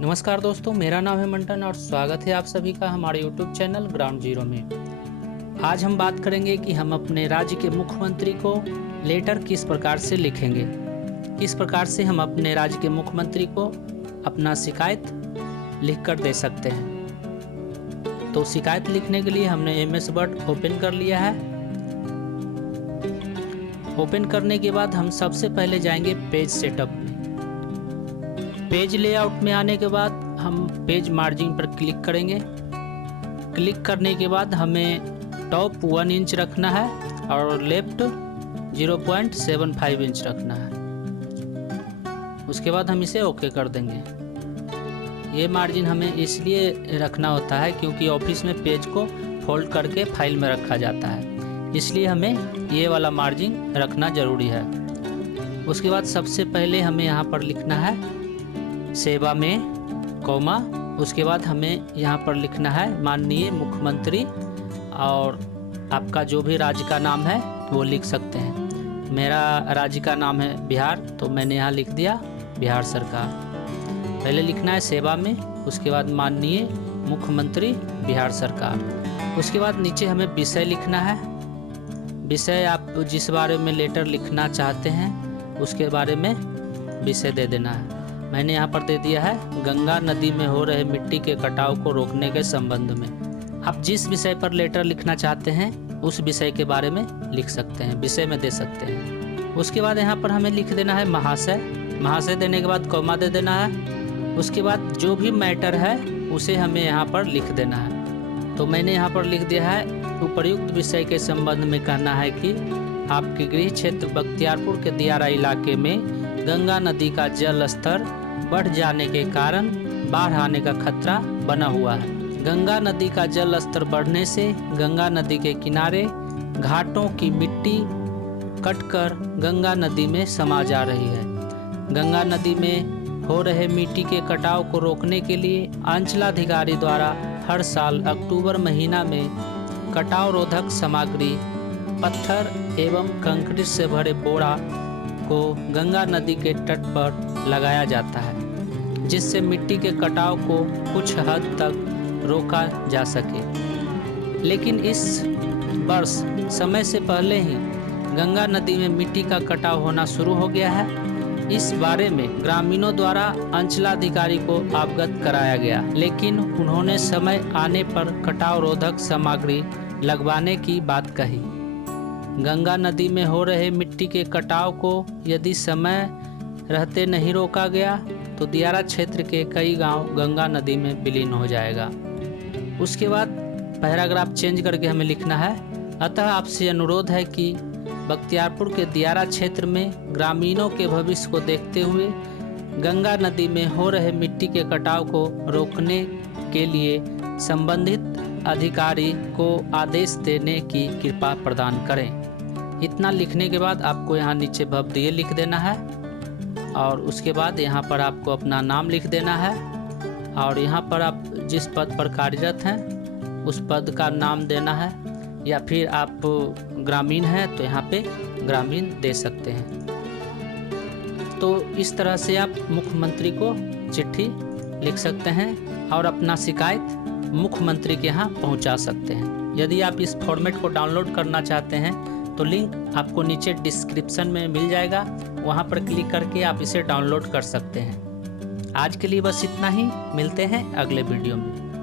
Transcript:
नमस्कार दोस्तों, मेरा नाम है मंटन और स्वागत है आप सभी का हमारे YouTube चैनल ग्राउंड जीरो में। आज हम बात करेंगे कि हम अपने राज्य के मुख्यमंत्री को लेटर किस प्रकार से लिखेंगे, किस प्रकार से हम अपने राज्य के मुख्यमंत्री को अपना शिकायत लिखकर दे सकते हैं। तो शिकायत लिखने के लिए हमने MS वर्ड ओपन कर लिया है। ओपन करने के बाद हम सबसे पहले जाएंगे पेज सेटअप में। पेज लेआउट में आने के बाद हम पेज मार्जिन पर क्लिक करेंगे। क्लिक करने के बाद हमें टॉप 1 इंच रखना है और लेफ्ट 0.75 इंच रखना है। उसके बाद हम इसे ओके कर देंगे। ये मार्जिन हमें इसलिए रखना होता है क्योंकि ऑफिस में पेज को फोल्ड करके फाइल में रखा जाता है, इसलिए हमें ये वाला मार्जिन रखना ज़रूरी है। उसके बाद सबसे पहले हमें यहाँ पर लिखना है सेवा में, कॉमा, उसके बाद हमें यहाँ पर लिखना है माननीय मुख्यमंत्री, और आपका जो भी राज्य का नाम है वो लिख सकते हैं। मेरा राज्य का नाम है बिहार, तो मैंने यहाँ लिख दिया बिहार सरकार। पहले लिखना है सेवा में, उसके बाद माननीय मुख्यमंत्री बिहार सरकार। उसके बाद नीचे हमें विषय लिखना है। विषय आप जिस बारे में लेटर लिखना चाहते हैं उसके बारे में विषय दे देना है। मैंने यहाँ पर दे दिया है गंगा नदी में हो रहे मिट्टी के कटाव को रोकने के संबंध में। आप जिस विषय पर लेटर लिखना चाहते हैं उस विषय के बारे में लिख सकते हैं, विषय में दे सकते हैं। उसके बाद यहाँ पर हमें लिख देना है महाशय। महाशय देने के बाद कॉमा दे देना है। उसके बाद जो भी मैटर है उसे हमें यहाँ पर लिख देना है। तो मैंने यहाँ पर लिख दिया है उपर्युक्त विषय के संबंध में कहना है कि आपके गृह क्षेत्र बख्तियारपुर के दियारा इलाके में गंगा नदी का जल स्तर बढ़ जाने के कारण बाढ़ आने का खतरा बना हुआ है। गंगा नदी का जल स्तर बढ़ने से गंगा नदी के किनारे घाटों की मिट्टी कटकर गंगा नदी में समा जा रही है। गंगा नदी में हो रहे मिट्टी के कटाव को रोकने के लिए अंचलाधिकारी द्वारा हर साल अक्टूबर महीना में कटाव रोधक सामग्री, पत्थर एवं कंक्रीट से भरे बोरा को गंगा नदी के तट पर लगाया जाता है, जिससे मिट्टी के कटाव को कुछ हद तक रोका जा सके। लेकिन इस वर्ष समय से पहले ही गंगा नदी में मिट्टी का कटाव होना शुरू हो गया है। इस बारे में ग्रामीणों द्वारा अंचलाधिकारी को अवगत कराया गया, लेकिन उन्होंने समय आने पर कटाव रोधक सामग्री लगवाने की बात कही। गंगा नदी में हो रहे मिट्टी के कटाव को यदि समय रहते नहीं रोका गया तो दियारा क्षेत्र के कई गांव गंगा नदी में विलीन हो जाएगा। उसके बाद पैराग्राफ चेंज करके हमें लिखना है, अतः आपसे अनुरोध है कि बख्तियारपुर के दियारा क्षेत्र में ग्रामीणों के भविष्य को देखते हुए गंगा नदी में हो रहे मिट्टी के कटाव को रोकने के लिए संबंधित अधिकारी को आदेश देने की कृपा प्रदान करें। इतना लिखने के बाद आपको यहाँ नीचे भवदीय लिख देना है और उसके बाद यहाँ पर आपको अपना नाम लिख देना है और यहाँ पर आप जिस पद पर कार्यरत हैं उस पद का नाम देना है, या फिर आप ग्रामीण हैं तो यहाँ पे ग्रामीण दे सकते हैं। तो इस तरह से आप मुख्यमंत्री को चिट्ठी लिख सकते हैं और अपना शिकायत मुख्यमंत्री के यहाँ पहुँचा सकते हैं। यदि आप इस फॉर्मेट को डाउनलोड करना चाहते हैं तो लिंक आपको नीचे डिस्क्रिप्शन में मिल जाएगा, वहां पर क्लिक करके आप इसे डाउनलोड कर सकते हैं। आज के लिए बस इतना ही, मिलते हैं अगले वीडियो में।